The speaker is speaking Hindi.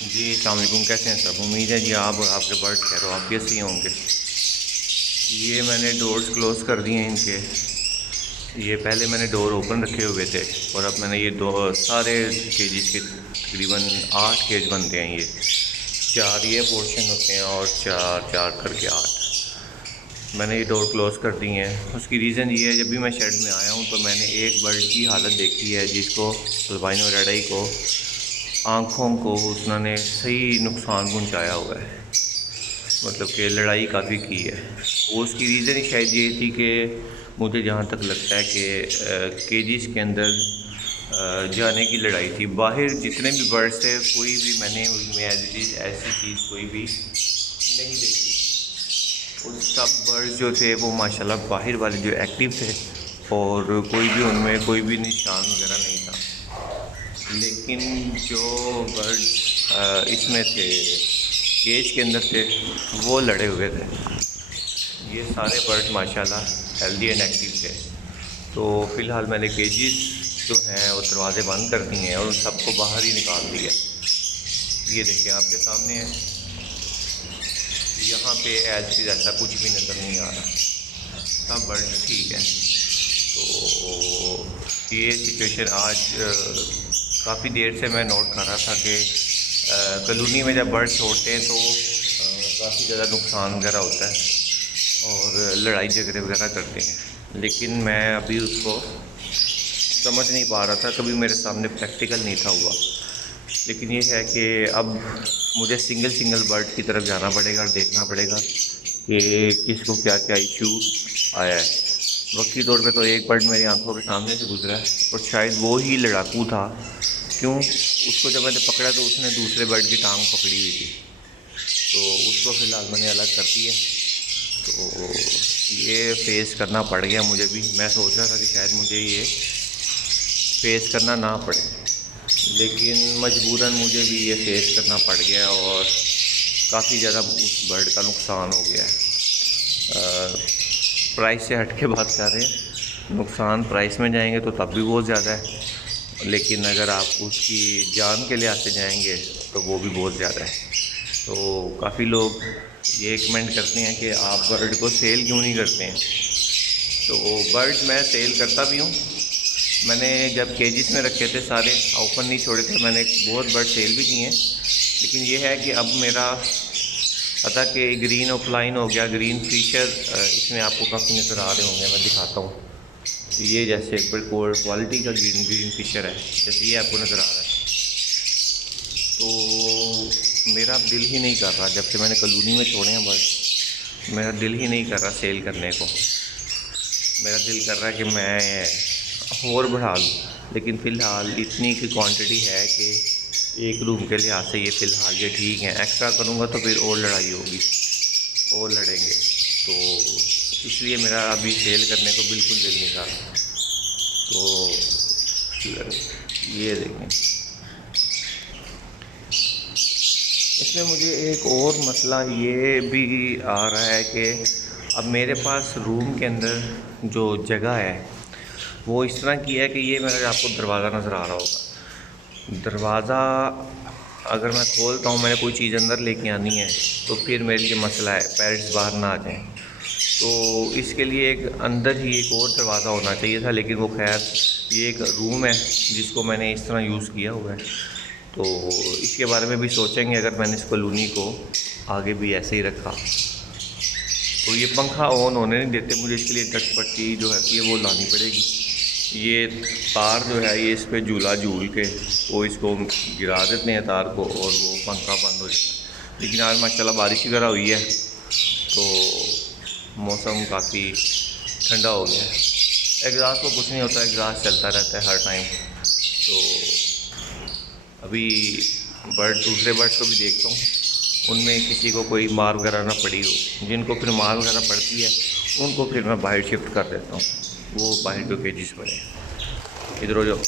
जी अस्सलाम वालेकुम, कैसे हैं सब। उम्मीद है जी आप और आपके बर्ड खैर वाफियत से ही होंगे। ये मैंने डोर्स क्लोज़ कर दिए हैं इनके। ये पहले मैंने डोर ओपन रखे हुए थे और अब मैंने ये दो सारे केजेस के तकरीबन 8 केज बनते हैं। ये 4 ये पोर्शन होते हैं और 4 करके 8 मैंने ये डोर क्लोज़ कर दी हैं। उसकी रीज़न ये है, जब भी मैं शेड में आया हूँ तो मैंने एक बर्ड की हालत देखी है जिसको अल्बाइनो रेड-आई को आँखों को उसने सही नुकसान पहुँचाया हुआ है, मतलब कि लड़ाई काफ़ी की है। वो उसकी रीज़न ही शायद ये थी कि मुझे जहाँ तक लगता है कि केजीज़ के अंदर जाने की लड़ाई थी। बाहर जितने भी बर्ड्स थे कोई भी मैंने उनमें ऐसी चीज़ कोई भी नहीं देखी। उन सब बर्ड्स जो थे वो माशाल्लाह बाहर वाले जो एक्टिव थे और कोई भी उनमें कोई भी निशान वगैरह नहीं था। लेकिन जो बर्ड्स इसमें थे केज के अंदर थे वो लड़े हुए थे। ये सारे बर्ड माशाल्लाह हेल्दी एंड एक्टिव थे। तो फ़िलहाल मैंने केजेस जो हैं वो दरवाज़े बंद कर दिए हैं और उन सबको बाहर ही निकाल दिया। ये देखिए आपके सामने है, यहाँ पे ऐसी ऐसा कुछ भी नज़र नहीं आ रहा, सब बर्ड ठीक है। तो ये सिचुएशन आज काफ़ी देर से मैं नोट कर रहा था कि कॉलोनी में जब बर्ड छोड़ते हैं तो काफ़ी ज़्यादा नुकसान वगैरह होता है और लड़ाई झगड़े वगैरह करते हैं। लेकिन मैं अभी उसको समझ नहीं पा रहा था, कभी मेरे सामने प्रैक्टिकल नहीं था हुआ। लेकिन ये है कि अब मुझे सिंगल बर्ड की तरफ जाना पड़ेगा और देखना पड़ेगा कि किसको क्या क्या इशू आया है। वक्ती तौर पे तो एक बर्ड मेरी आंखों के सामने से गुजरा है और शायद वो ही लड़ाकू था। क्यों, उसको जब मैंने पकड़ा तो उसने दूसरे बर्ड की टांग पकड़ी हुई थी, तो उसको फ़िलहाल मैंने अलग कर दिया। तो ये फ़ेस करना पड़ गया मुझे भी। मैं सोच रहा था कि शायद मुझे ये फ़ेस करना ना पड़े, लेकिन मजबूरन मुझे भी ये फ़ेस करना पड़ गया और काफ़ी ज़्यादा उस बर्ड का नुकसान हो गया है। प्राइस से हट के बात कर रहे हैं, नुकसान प्राइस में जाएंगे तो तब भी बहुत ज़्यादा है, लेकिन अगर आप उसकी जान के लिहाज से जाएंगे तो वो भी बहुत ज़्यादा है। तो काफ़ी लोग ये कमेंट करते हैं कि आप बर्ड को सेल क्यों नहीं करते हैं। तो बर्ड मैं सेल करता भी हूँ। मैंने जब केजिस में रखे थे सारे ओपन नहीं छोड़े थे, मैंने बहुत बर्ड सेल भी किए हैं। लेकिन ये है कि अब मेरा पता कि ग्रीन ऑफलाइन हो गया, ग्रीन फिशर इसमें आपको काफ़ी नज़र आ रहे होंगे, मैं दिखाता हूँ। ये जैसे क्वालिटी का ग्रीन फिशर है, जैसे ये आपको नज़र आ रहा है। तो मेरा दिल ही नहीं कर रहा, जब से मैंने कॉलोनी में छोड़े हैं बर्ड, मेरा दिल ही नहीं कर रहा सेल करने को। मेरा दिल कर रहा है कि मैं और बढ़ा लूँ, लेकिन फ़िलहाल इतनी की क्वांटिटी है कि एक रूम के लिहाज से ये फ़िलहाल ये ठीक है। एक्स्ट्रा करूँगा तो फिर और लड़ाई होगी और लड़ेंगे, तो इसलिए मेरा अभी सेल करने को बिल्कुल दिल नहीं कर रहा। तो ये देखें, इसमें मुझे एक और मसला ये भी आ रहा है कि अब मेरे पास रूम के अंदर जो जगह है वो इस तरह की है कि ये मेरा आपको दरवाज़ा नज़र आ रहा होगा। दरवाज़ा अगर मैं खोलता हूँ, मैंने कोई चीज़ अंदर लेके आनी है तो फिर मेरे लिए मसला है, पेरेंट्स बाहर ना आ जाएं। तो इसके लिए एक अंदर ही एक और दरवाज़ा होना चाहिए था, लेकिन वो खैर ये एक रूम है जिसको मैंने इस तरह यूज़ किया हुआ है। तो इसके बारे में भी सोचेंगे अगर मैंने इस कॉलोनी को आगे भी ऐसे ही रखा। तो ये पंखा ऑन होने नहीं देते, मुझे इसके लिए टटपट्टी जो है वो लानी पड़ेगी। ये तार जो है ये इस पर झूला झूल के वो इसको गिरा देते हैं तार को और वो पंखा बंद हो जाता है। लेकिन आज माशाल्लाह बारिश वगैरह हुई है तो मौसम काफ़ी ठंडा हो गया है। एग्जॉस्ट को कुछ नहीं होता, एग्जॉस्ट चलता रहता है हर टाइम। तो अभी दूसरे बर्ड्स को भी देखता हूँ, उनमें किसी को कोई मार वगैरह ना पड़ी हो। जिनको फिर मार वगैरह पड़ती है उनको फिर मैं बाहर शिफ्ट कर देता हूँ, वो बाहर के केजेस पड़े। इधर हो जाओ।